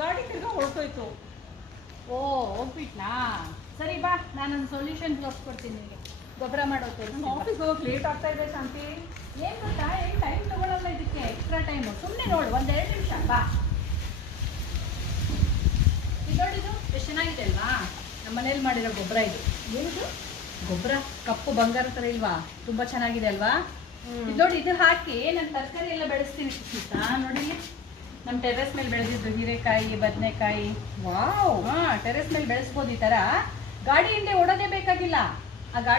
ಗಾಡಿ ತಿರ್ಗಾ ಹೊರಟೋಯ್ತು. ಓ ಹೋಗ್ಬಿಟ್ನಾ? ಸರಿ ಬಾ ನಾನೊಂದು ಸೊಲ್ಯೂಷನ್ ಕೊಡ್ತೀನಿ ನಿಮಗೆ ಗೊಬ್ಬರ ಮಾಡೋಕೆ ಆಫೀಸ್ ಹೋಗಿ ಲೇಟ್ ಆಗ್ತಾ ಇದೆ ಶಾಂತಿ. ಏನು ಗೊತ್ತಾ? ಏನು ಟೈಮ್ ತಗೊಳಲ್ಲ ಇದಕ್ಕೆ? ಎಕ್ಸ್ಟ್ರಾ ಟೈಮು ಸುಮ್ಮನೆ ನೋಡು ಒಂದು ಎರಡು ನಿಮಿಷ ಬಾ. ಇದು ಎಷ್ಟು ಚೆನ್ನಾಗಿದೆ ಅಲ್ವಾ? ನಮ್ಮ ಮನೇಲಿ ಮಾಡಿರೋ ಗೊಬ್ಬರ ಇದು. ಏನಿದು? ಗೊಬ್ಬರ ಕಪ್ಪು ಬಂಗಾರ ಥರ ಇಲ್ವಾ? ತುಂಬಾ ಚೆನ್ನಾಗಿದೆ ಅಲ್ವಾ? ಇದು ನೋಡಿ ಇದು ಹಾಕಿ ನಾನು ತರಕಾರಿ ಎಲ್ಲ ಬೆಳೆಸ್ತೀನಿ ನೋಡಿ ನಮ್ಮ ಟೆರೆಸ್ ಮೇಲೆ ಬೆಳೆದಿದ್ದು ಹೀರೆಕಾಯಿ ಬದನೆಕಾಯಿ. ವಾವ್. ಹಾ ಟೆರೆಸ್ ಮೇಲೆ ಬೆಳೆಸ್ಬೋದು ಈ ತರ. ಗಾಡಿ ಹಿಂದೆ ಓಡೋದೇ ಬೇಕಾಗಿಲ್ಲ. ಆ ಗಾಡಿ